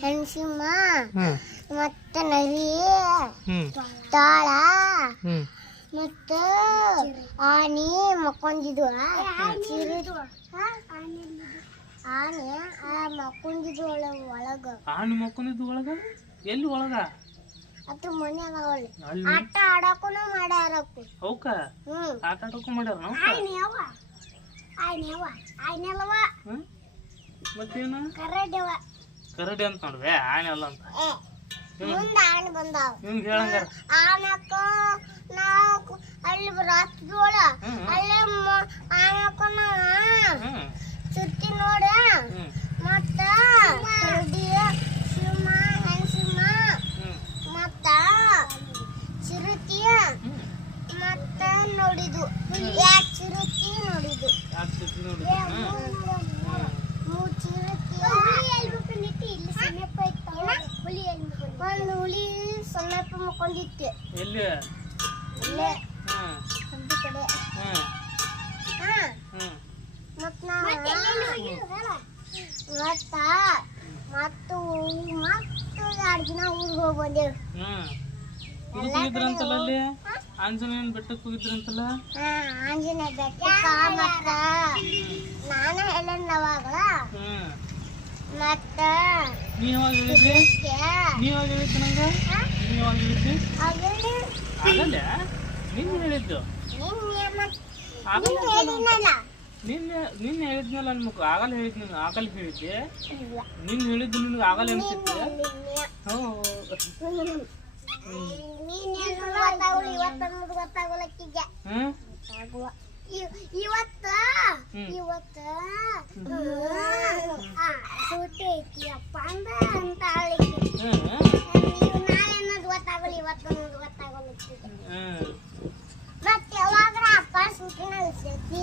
ಹೆಣ್ಸಿಂಹ ಮತ್ತೆ ನರಿ ತಾಳ ಮತ್ತ ಆನೆ ಮಕ್ಕೊಂದಿದ್ವು ಆನೆ ಮಕ್ಕೊಂದಿದ್ವು ಒಳಗ ಆನೆ ಮಕ್ಕೊಂದಿದ್ದು ಒಳಗ ಎಲ್ಲಿ ಒಳಗ ಅದ್ರ ಮನೆ ಆಟ ಆಡಕ್ಕೂ ಮಾಡ್ಯಾರಕ್ಕು ಅವಕ್ಕ ಆಟ ಆಡಕ್ಕೂ ಮಾಡ್ಯಾರ ಮತ್ತೇನ ಕರಡಿ ಅಂತ ನೋಡ್ವೆ ಆನೆ ಅಲ್ಲ ಅಂತ ಮುಂದ ಆನೆ ಬಂದಾವ ನಿಮ್ಗೆ ಹೇಳಂಗಾರ ಆನಕ್ಕ ನಾವು ಅಲ್ಲಿ ರಾತ್ರಿದೋಳ ಅಲ್ಲೇ ಆನಕ್ಕ ಸುತ್ತಿ ನೋಡ ಮತ್ತ ಕರಡಿ ಸಿಂಹ ಹೆಣ್ಸಿಂಹ ಮತ್ತ ಚಿರತಿ ಮತ್ತ ನೋಡಿದು ಯಾಕೆ ಚಿರತಿ ನೋಡಿದು ಮೂರು ಚಿರತಿ ಒಂದು ಹುಲಿ ಸಮೀಪ ಮಕ್ಕೊಂಡಿತ್ತು ಎಲ್ಲಿ ಇಲ್ಲೇ ಒಂದು ಕಡೆ ಮತ್ತ ಮತ್ತು 2 ದಿನ ಊರಿಗೆ ಹೋಗಿ ಬಂದೇವು ಹೋಗಿದ್ರಂತಲ್ಲ ಅಲ್ಲಿ ಆಂಜನೇಯನ ಬೆಟ್ಟಕ್ಕೆ ಹೋಗಿದ್ರಂತಲ್ಲ ಆಂಜನೇಯ ಬೆಟ್ಟಕ್ಕ ಮತ್ತ ನಾನು ಹೇಳೇನ ಅವಾಗ ಮತ್ತ ನೀವಾಗ ಹೇಳಿದ್ದೆ ನಂಗ ನೀವಾಗ ಹೇಳಿದ್ದೆ ಆಗಲ್ಲ ನಿನ್ನೆ ಹೇಳಿದ್ದು ನಿನ್ನೆ ಹೇಳಿದ್ನಲ್ಲ ಅನ್ಬೇಕು ಆಗಲ್ಲ ಹೇಳಿದ್ ನೀನು ಆಗಲ್ಲ ಹೇಳಿದ್ದೆ ನಿನ್ ಹೇಳಿದ್ದು ನಿನ್ಗೆ ಆಗಲ್ಲ ಅನ್ಸಿತ್ತೆ ಸೂಟಿ ಐತಿ ಅಪ್ಪ ಅಂದ ಅಂತ ನಾಳೆನ್ನೋದು ಗೊತ್ತಾಗಲ್ಲ ಇವತ್ತನ್ನೋದು ಗೊತ್ತಾಗಲ್ಲ ಮತ್ತೆ ಯಾವಾಗ ಅಪ್ಪ ಸೂಟಿನ ಇರ್ತೈತಿ